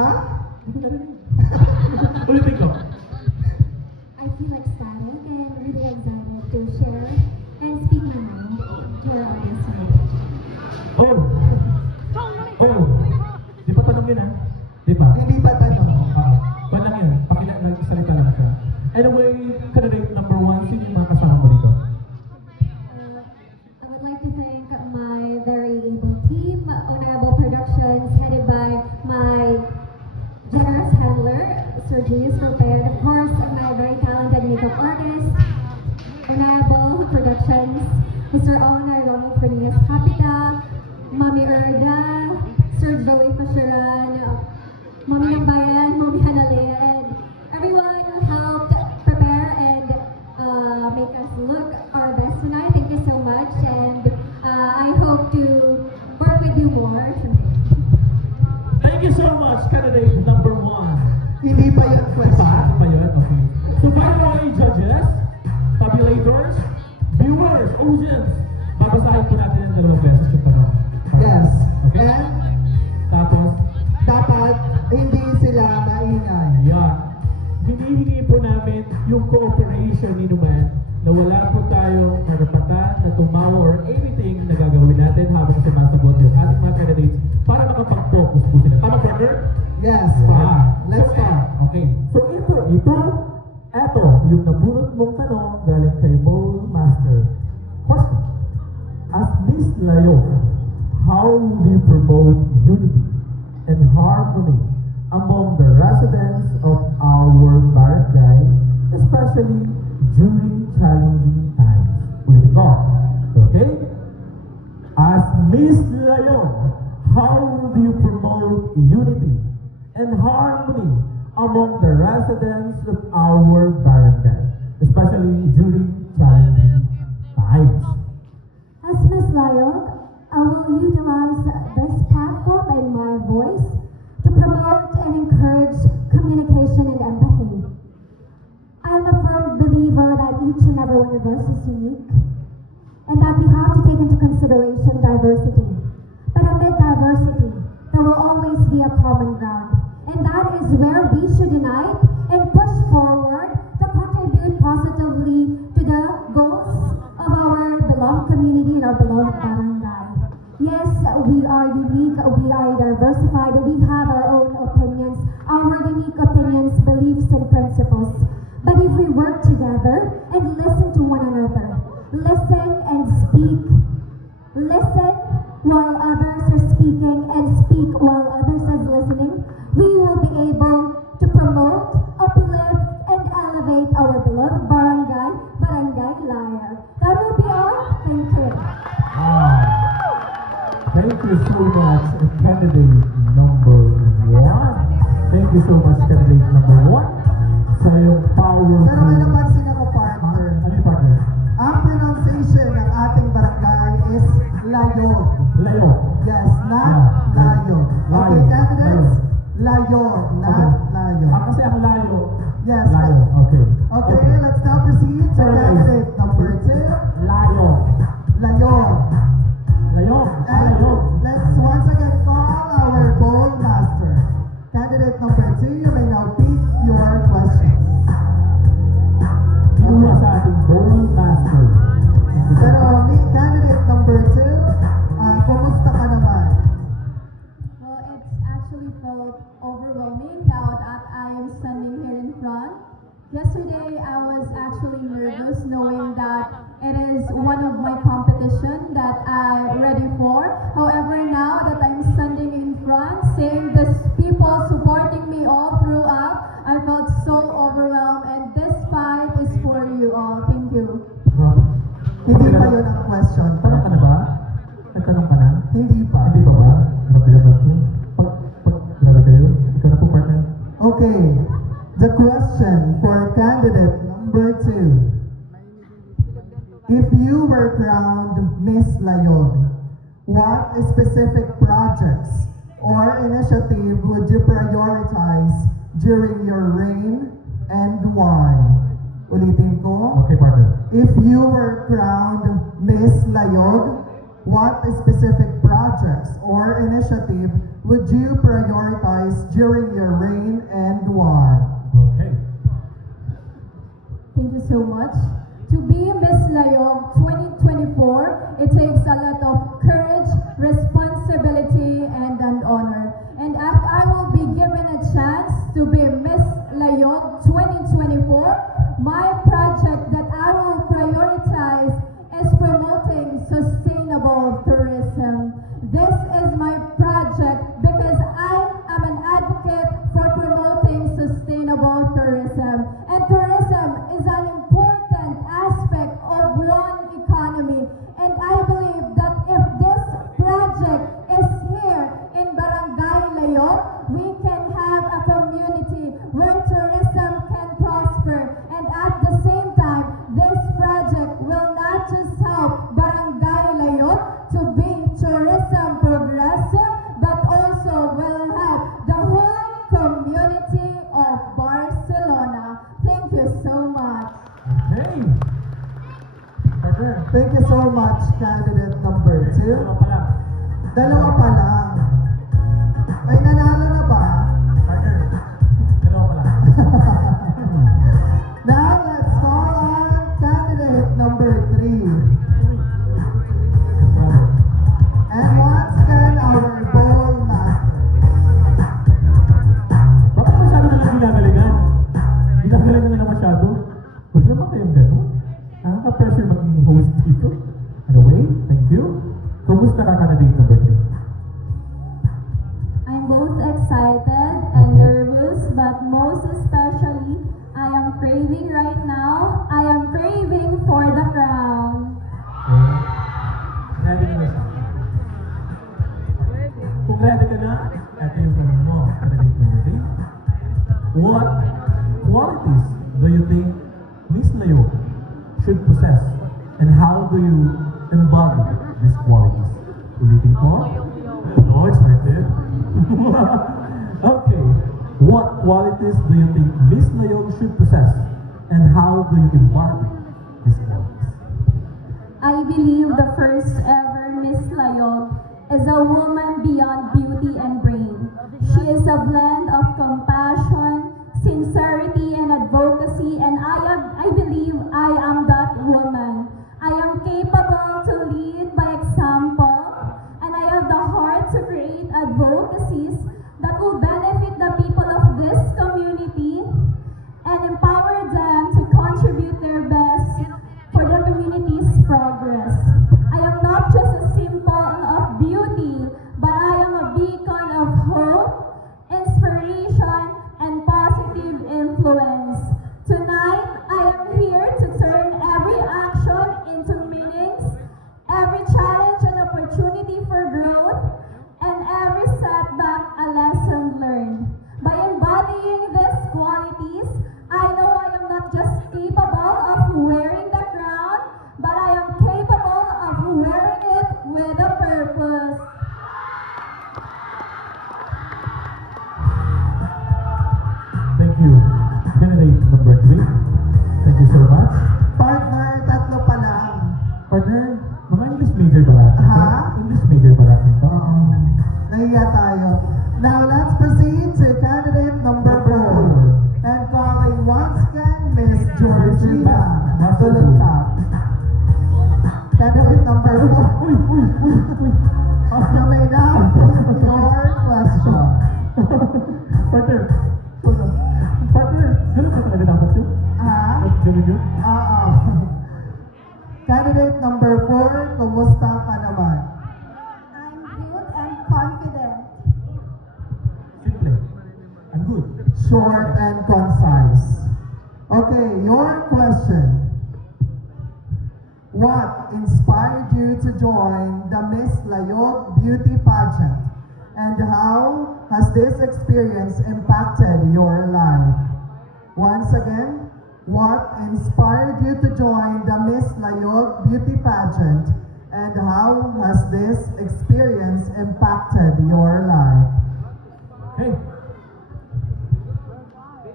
Ha? Hindi ko narinig. Ulitin ko. I feel excited and really excited to share and speak my mind to our audience tonight. Oh! Oh! Di pa tanong yun ha? Di pa? Hindi ba tanong? Ba't lang yun? Nagsalita lang siya. Anyway, candidate number 1, sino yung mga kasama mo dito? I would like to thank my very able team, Honorable Productions, headed by my generous handler, Sir Genius Lopez, of course, my very talented makeup artist, Honorable Productions, Mr. Owner Ronald Fernandez Capita, Mami Erda, Sir Joey Fasheran, Mami ng Bayan, Mami Hanalea, and everyone who helped prepare and make us look our best tonight. Thank you so much, and I hope to work with you more tonight. Thank you so much, candidate number 1. Hindi ba yun question? Ano ba yun? Okay. So by the way, judges, tabulators, viewers, audience, babasahin po natin ang 2 beses yung tanong. Yes. Okay? And Tapos, dapat hindi sila maingay. yeah. Hinihingi po namin yung cooperation ni Numan na wala po tayong karapatan na tumawa or anything na gagawin natin habang sumasagot yung ating mga candidates para makapag-focus po sila. Tama, partner? Yes. Yeah. Let's start. Okay. So eto, yung nabunot mong tanong galing kay Bowl Master. Question. As Miss Layo, how will you promote unity and harmony among the residents of our barangay, especially during challenging times? Ulitin ko. Okay? As Miss Layo, how will you promote unity and harmony among the residents of our barangay, especially during challenging times? As Ms. Layog, I will utilize this platform and my voice to promote and encourage communication and empathy. I am a firm believer that each and every one of us is unique and that we have to take into consideration diversity. But amid diversity, there will always be a common ground, and that is where we should unite and push forward to contribute positively to the goals of our beloved community and our beloved barangay. Yes, we are unique, we are diversified, we have our own opinions, our unique opinions, beliefs, and principles. But if we work together and listen to one another, listen and speak, listen while others are speaking and speak while others are listening, we will be able to promote, uplift, and elevate our beloved barangay, Barangay Layog. That will be all. Thank you. Thank you so much, candidate number 1. Thank you so much, candidate number 1, sa iyong powerful... Pero may napansin ako, partner. Ano yung partner? Ang pronunciation ng ating barangay is Layog. Layog. Yes, not Yeah. Layog. Okay, Layog. candidates? Layog, not Layog. Kasi ang layo. Yes. Layo, okay. Okay, let's now proceed to Sorry, candidate number 2. Layo. Layog. Layog. And Layog. let's once again call our bold master. Candidate number 2, you may now pick your questions. Yung sa ating bold master. Pero candidate number 2, kumusta ka naman? Well, it's actually felt overwhelming now that I am standing here in front. Yesterday, I was actually nervous knowing that it is one of my competition that I'm ready for. However, now that I'm standing in front, seeing these people supporting me all throughout, I felt so overwhelmed, and this fight is for you all. Thank you. Hindi pa yun ang question. Tanong ka na ba? Nagtanong ka na? Hindi pa. Hindi pa ba? Grabe naman po. Grabe kayo? Ikaw na po, partner. Okay, the question for candidate number 2. If you were crowned Miss Layog, what specific projects or initiative would you prioritize during your reign and why? Ulitin ko. Okay, partner. If you were crowned Miss Layog, what specific projects or initiative would you prioritize during your reign and why? Okay. Thank you so much. To be Miss Layog 2024, it takes a lot of courage, responsibility, and an honor. And if I will be given a chance to be Miss Layog 2024, my project that I will prioritize is promoting sustainable tourism. This is my project because I am an advocate for promoting sustainable tourism. And tourism is an important aspect of one economy. And I believe that if this project is here in Barangay Layog, we can have a community where tourism can prosper. And at the same time, this project will not just help Barangay Layog to be tourism progressive, but also will help the whole community of Barcelona. Thank you so much. Okay. Partner. Thank you so much, candidate number 2. Ano pala? Dalawa pa lang. May nanalo na ba? Partner. Dalawa pala. Now, let's call on candidate number 3. And once again, our bold master. Bakit masyado na lang ginagalingan? Ginagalingan na lang masyado? Huwag naman kayong gano'n. Nakaka-pressure maging host dito. Anyway, thank you. Kumusta ka candidate number 3? I'm both excited and nervous, but most especially, I am craving right now. I am craving for the crown. Ready na siya. Kung ready ka na, ito yung tanong mo, candidate number 3. What qualities do you think Miss Layog should possess, and how do you embody these qualities? Ulitin ko. No, excited. Okay. What qualities do you think Miss Layog should possess, and how do you embody these qualities? I believe the first ever Miss Layog is a woman beyond beauty and brain. She is a blend of compassion, sincerity, and advocacy, and I believe I am that woman. I am capable to lead by example, and I have the heart to create advocacies that will benefit the people of this community and empower them to contribute their best for the community's progress. I am not just a symbol of beauty, but I am a beacon of hope, inspiration, and positive influence. Tonight, I am here to turn every action into meanings, every challenge an opportunity for growth, and every setback a lesson learned. By embodying these qualities, I know I am not just capable of wearing the crown, but I am capable of wearing it with a purpose. Thank you. Candidate number 3. Thank you so much. Partner, tatlo pa lang. Partner, mga English major ba natin? Ha? English major ba natin to? Nahiya tayo. Now, let's proceed to candidate number 4. And calling once again, Miss Georgina Tulutap. Candidate number 4. Uy, uy, uy, uy. You may now put your question. Partner, hold on. Partner, ganun ba talaga dapat yun? Ha? Ganun yun? Oo. Candidate number 4, kumusta ka naman? I'm good and confident. Simple. I'm good. Short and concise. Okay, your question. What inspired you to join the Miss Layog Beauty Pageant? And how has this experience impacted your life? Once again, what inspired you to join the Miss Layog Beauty Pageant? And how has this experience impacted your life? Okay.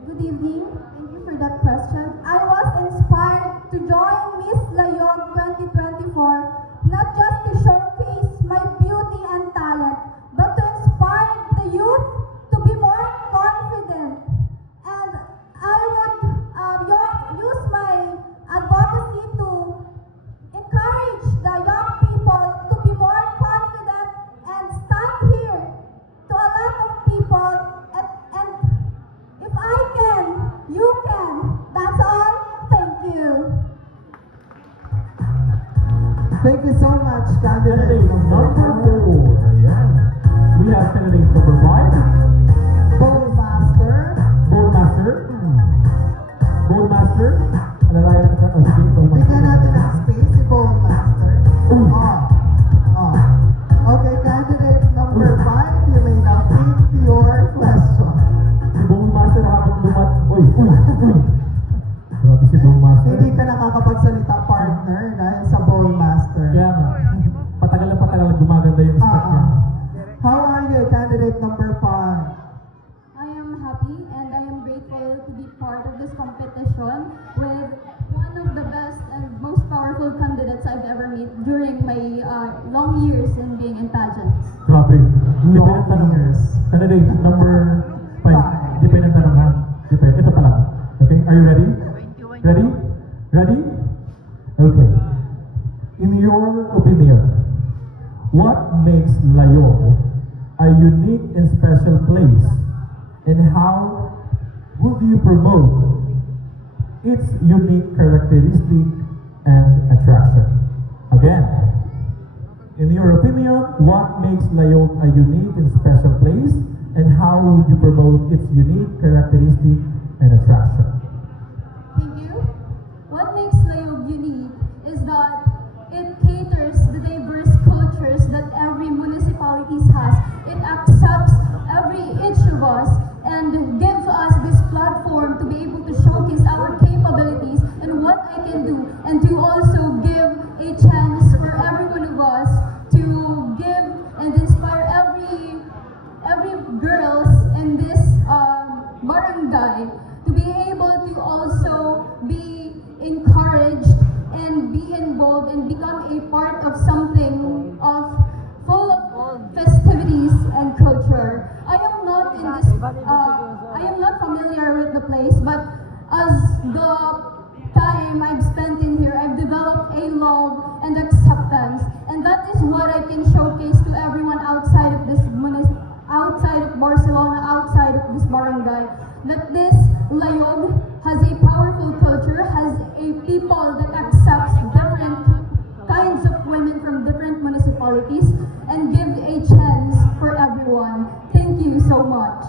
Good evening. Thank you for that question. I was inspired to join Miss Layog 2024, not just to showcase my beauty and talent, but to inspire much, Candidate candidate number number 4. Ayan. We have candidate number 5. Bowlmaster. Bowlmaster. Bowlmaster. Alalayan natin. Oh, sige. Bowlmaster. Bigyan natin ng space si Bowlmaster. Uy. Okay, candidate number 5, you may now pick your question. Si Bowlmaster habang uy. Grabe si Bowlmaster. Hindi ka nakakapagsalita, partner, dahil sa Bowlmaster. Kaya nga. Patagal na gumaganda yung script niya. How are you, candidate number 5? I am happy and I am grateful to be part of this competition with one of the best and most powerful candidates I've ever met during my long years in being in pageants. Grabe. Hindi pa yung tanong. Candidate number 5. Hindi pa yung tanong ha. Hindi pa. Ito pa lang. Okay, are you ready? Ready? Ready? Okay. In your opinion, what makes Layog a unique and special place, and how would you promote its unique characteristic and attraction? Again, in your opinion, what makes Layog a unique and special place, and how would you promote its unique characteristic and attraction? Thank you. What makes Layog unique is that it caters the diverse cultures that every municipality has. It accepts each of us and gives us this platform to be able to showcase our capabilities and what I can do, and to also give a chance for every one of us to give and inspire every girls in this barangay to be able to also be encouraged and be involved and become a part of something full of festivities and culture. I am not familiar with the place, but as the time I've spent in here, I've developed a love and acceptance, and that is what I can showcase to everyone outside of outside of Barcelona, outside of this barangay, that this Layog has a powerful culture, has a people that accepts different kinds of women from different municipalities, and give a chance for everyone. Thank you so much.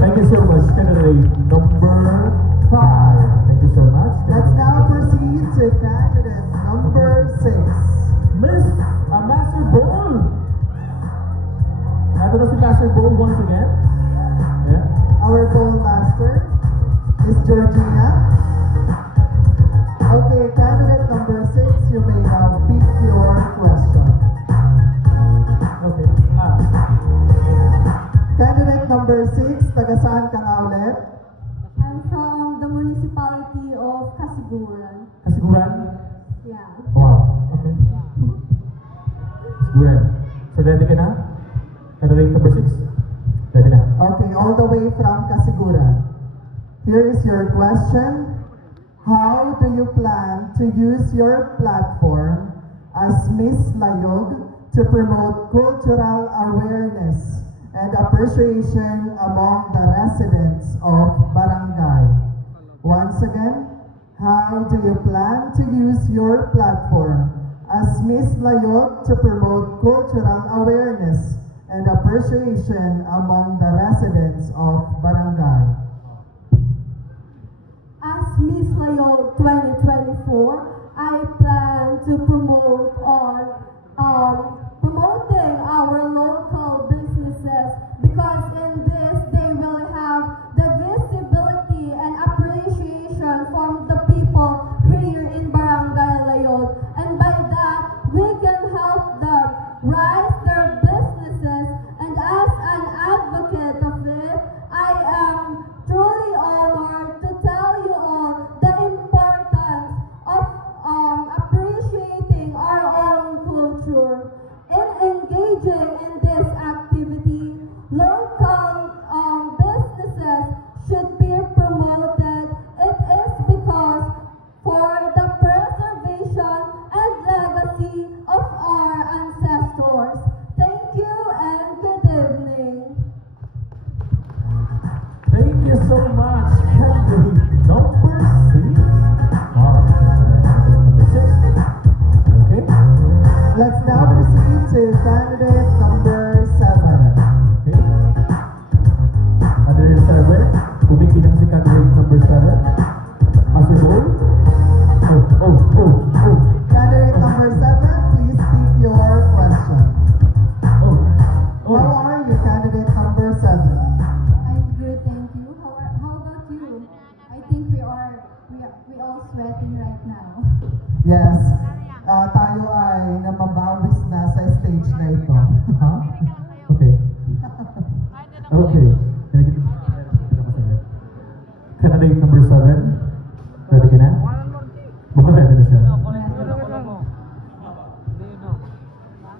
Thank you so much, candidate number 5. Thank you so much. Let's now proceed to candidate number 6. Miss Master Bowl. Ito na si Master Bowl once again. Yeah. Our Bowlmaster is Georgina. Okay, candidate number 6, you may now pick your question. Okay. Candidate number 6, taga saan ka nga ulit? I'm from the municipality of Casiguran. Kasiguran? Yeah. Wow. Okay. Kasiguran. So ready ka na? Candidate number 6? Ready na. Okay, all the way from Casiguran. Here is your question. How do you plan to use your platform as Miss Layog to promote cultural awareness and appreciation among the residents of Barangay? Once again, how do you plan to use your platform as Miss Layog to promote cultural awareness and appreciation among the residents of Barangay? As Miss Layog 2024, I plan to promote promoting our local businesses, because in this they will have the visibility and appreciation from the people here in Barangay Layog, and by that we can help them rise their businesses. And as an advocate of it, I am truly honored to tell you all the importance of appreciating Yes. Tayo ay namabawis na sa stage na ito. Ha? Okay. Okay. Candidate number 7. Ready ka na? Mukhang ready na siya.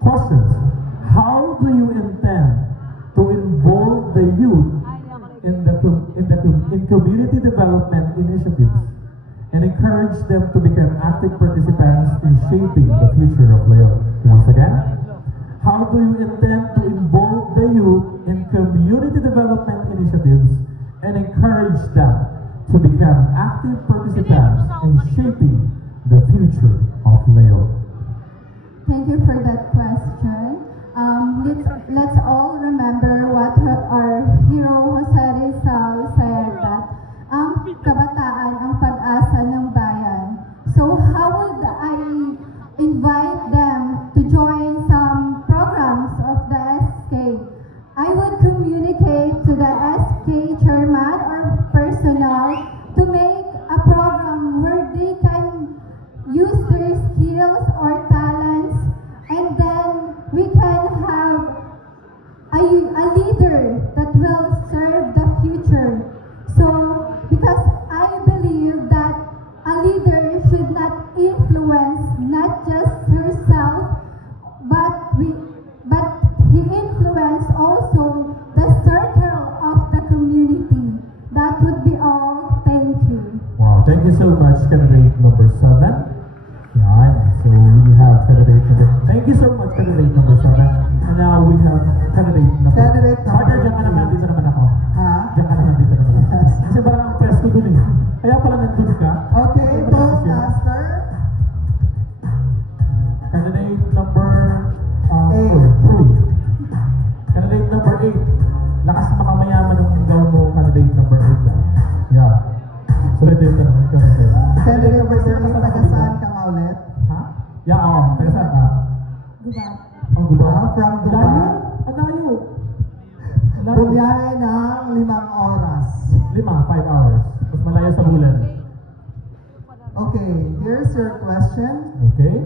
Questions. How do you intend to involve the youth in community development initiatives and encourage them to become active participants in shaping the future of Leon? Once again, how do you intend to involve the youth in community development initiatives and encourage them to become active participants in shaping the future of Leon? Thank you for that question. Let's all remember what our hero Jose Rizal said, that ang kabataan ang pag-asa ng bayan. So how would I invite them to join some programs of the SK? I would communicate to the SK chairman or personnel to make a program where they can use their skills or talents, and then we can have a leader that will serve the future. So, because I believe that a leader should not influence not just herself, but he influence also the circle of the community. That would be all. Thank you. Wow, thank you so much, candidate number 7. Yan. So we have candidate number. Thank you so much, candidate number 7. And now we have candidate number. Candidate number Partner, diyan ka naman, dito naman ako. Ha? Diyan ka naman, dito naman ako. Yes. Kasi parang ang press ko dun eh. Kaya pala nandun ka. Okay, Toastmaster. Candidate number 8. 3. Candidate number 8. Lakas makamayaman ng gown mo, candidate number 8. Yeah. So ito yung tanong ko. Candidate number 8, taga saan ka nga ulit? Ha? Yeah, oo. Taga saan ka? Diba? Ang guba? From Dubai. Ang layo. Bumiyahe ng 5 oras. 5 hours. Mas malayo sa bulan. Okay, here's your question. Okay?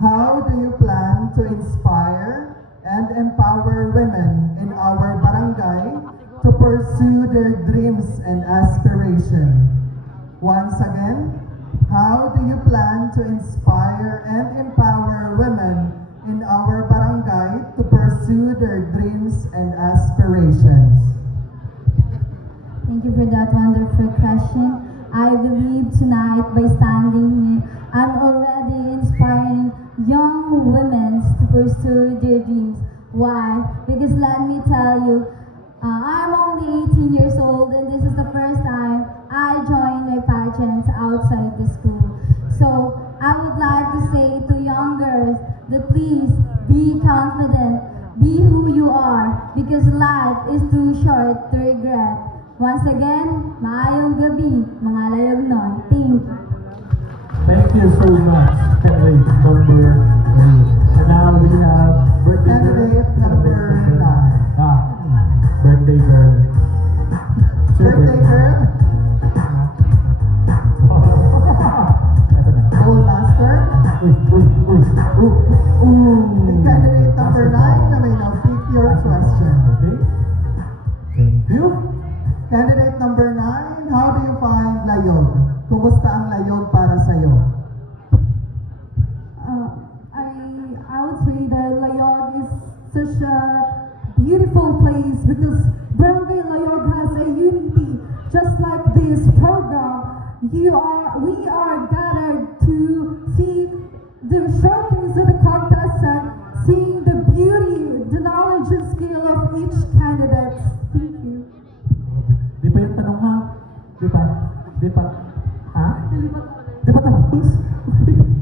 How do you plan to inspire and empower women in our barangay to pursue their dreams and aspiration? Once again, how do you plan to inspire and empower women in our barangay to pursue their dreams and aspirations? Thank you for that wonderful question. I believe tonight by standing here, I'm already inspiring young women to pursue their dreams. Why? Because let me tell you, I'm only 18 years old and this is the first time I joined my pageants outside the school. So I would like to say to young girls that please be confident, be who you are, because life is too short to regret. Once again, maayong gabi, mga layog nun. Thank you. Thank you so much, candidate number 8. And now we have birthday Candidate number 9. Birthday girl. Birthday girl, Ito na. Gold Master. Candidate number 9, na may now pick your question. Okay. Thank you. Candidate number 9, how do you find layog? Kumusta ang layog para sa'yo? I would say that Layog is such a beautiful place because Barangay Layog has a unity. Just like this program, we are gathered to see the shortings of the contestant, seeing the beauty, the knowledge and skill of each candidate. Thank you. Di pa yung tanong ha? Di pa? Ha? Di pa tapos?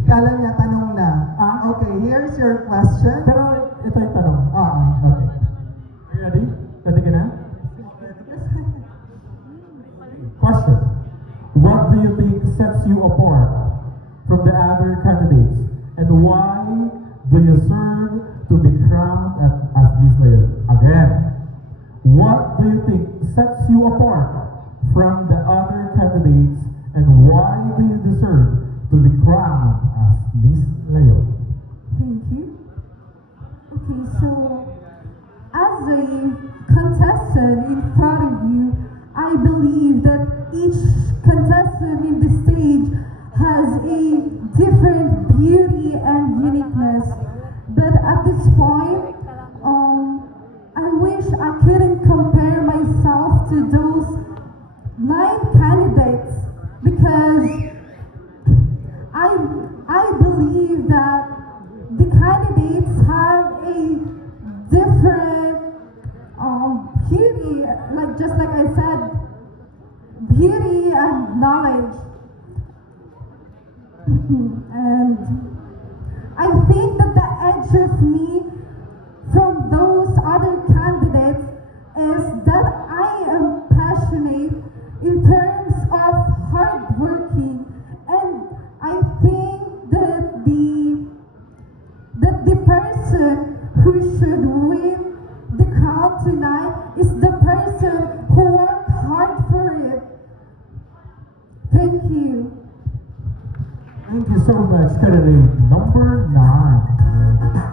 Kala niya tanong na. Okay, here's your question. Pero ito yung tanong. Okay. Are you ready? Ready ka na? Question. What do you think sets you apart from the other candidates? And why do you serve to be crowned as Miss Leon? Again. What do you think sets you apart from the other candidates? And why do you deserve to to be crowned as Miss Layog. Thank you. Okay, so as a contestant in front of you, I believe that each contestant in the stage has a different beauty and uniqueness. But at this point, I wish I couldn't compare myself to those 9 candidates because I believe that the candidates have a different beauty, just like I said, beauty and knowledge. And I think that the edge of me from those other candidates is that I am passionate in terms of hardworking, and I think that the person who should win the crown tonight is the person who worked hard for it. Thank you. Thank you so much, candidate number 9.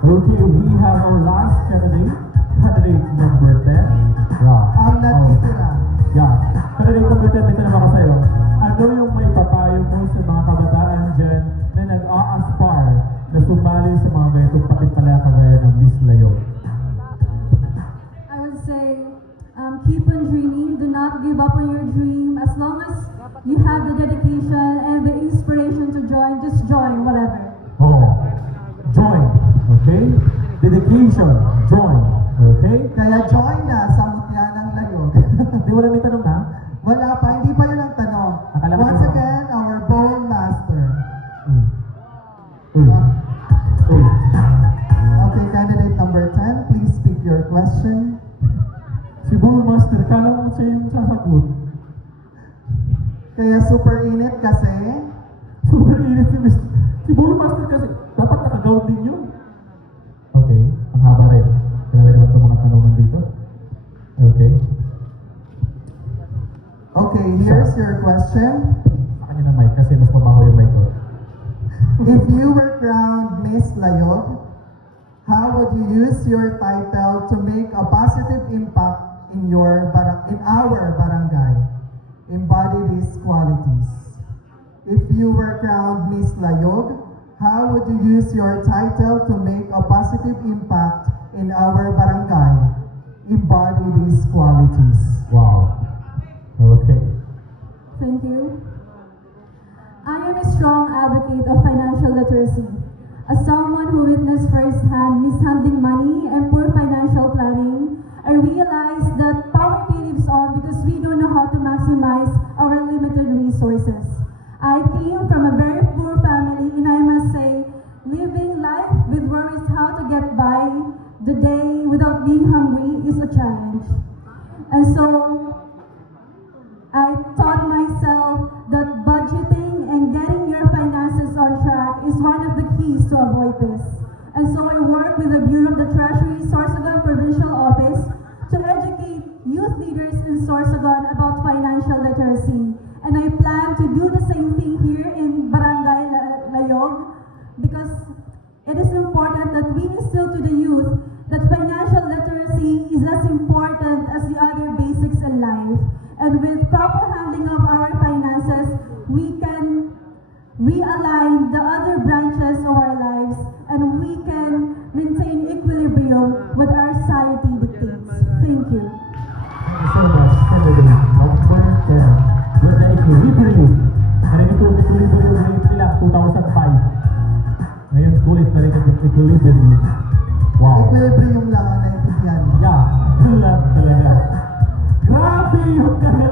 Okay, we have our last candidate, candidate number 10. Yeah. Ang natitira. Yeah. Candidate number 10, may tanong ako sa'yo. Ano yung may papayo mo sa mga kabataan dyan na nag-a-aspire na sumali sa mga ganitong patipala kagaya ng Miss Layog? I would say, keep on dreaming. Do not give up on your dream. As long as you have the dedication and the inspiration to join, just join, whatever. Oh, join, okay? Dedication, join, okay? Kaya join na sa mutya ng layog. Di wala may tanong na? Wala pa, hindi pa yun ang tanong. Akala ko Once tanong. again, our bowl master. Okay, candidate number 10, please speak your question. Si Bullmaster, kala mo siya yung sasagot. Kaya super init kasi. Super init si Bullmaster kasi. Dapat naka-gown din yun. Okay, ang haba rin. Grabe naman itong mga tanongan dito. Okay. Okay, here's your question. Sa kanya na mic kasi mas mabaho yung mic ko. If you were crowned Miss Layog, how would you use your title to make a positive impact in our barangay? Embody these qualities. If you were crowned Miss Layog, how would you use your title to make a positive impact in our barangay? Embody these qualities. Wow. Okay. Thank you. I am a strong advocate of financial literacy. As someone who witnessed firsthand mishandling money and poor financial planning, I realized that poverty lives on because we don't know how to maximize our limited resources. I came from a very poor family, and I must say, living life with worries how to get by the day without being hungry is a challenge. And so, I taught myself that budgeting and getting your finances on track is one of the keys to avoid this. And so I work with the Bureau of the Treasury, Sorsogon Provincial Office, to educate youth leaders in Sorsogon about financial literacy. And I plan to do the same thing here in Barangay Layog because it is important that we instill to the youth that financial literacy is as important as the other basics in life. And with proper handling of our finances, we can realign the other branches of our lives and we can maintain equilibrium with our society dictates. Thank you. Thank you so much, candidate number 10. With the equilibrium. Narinig ko equilibrium rate nila 2005. Ngayon kulit na rin ang equilibrium. Wow. Equilibrium lang ang naintindihan. Yeah, yun lang talaga. Grabe yung kanilang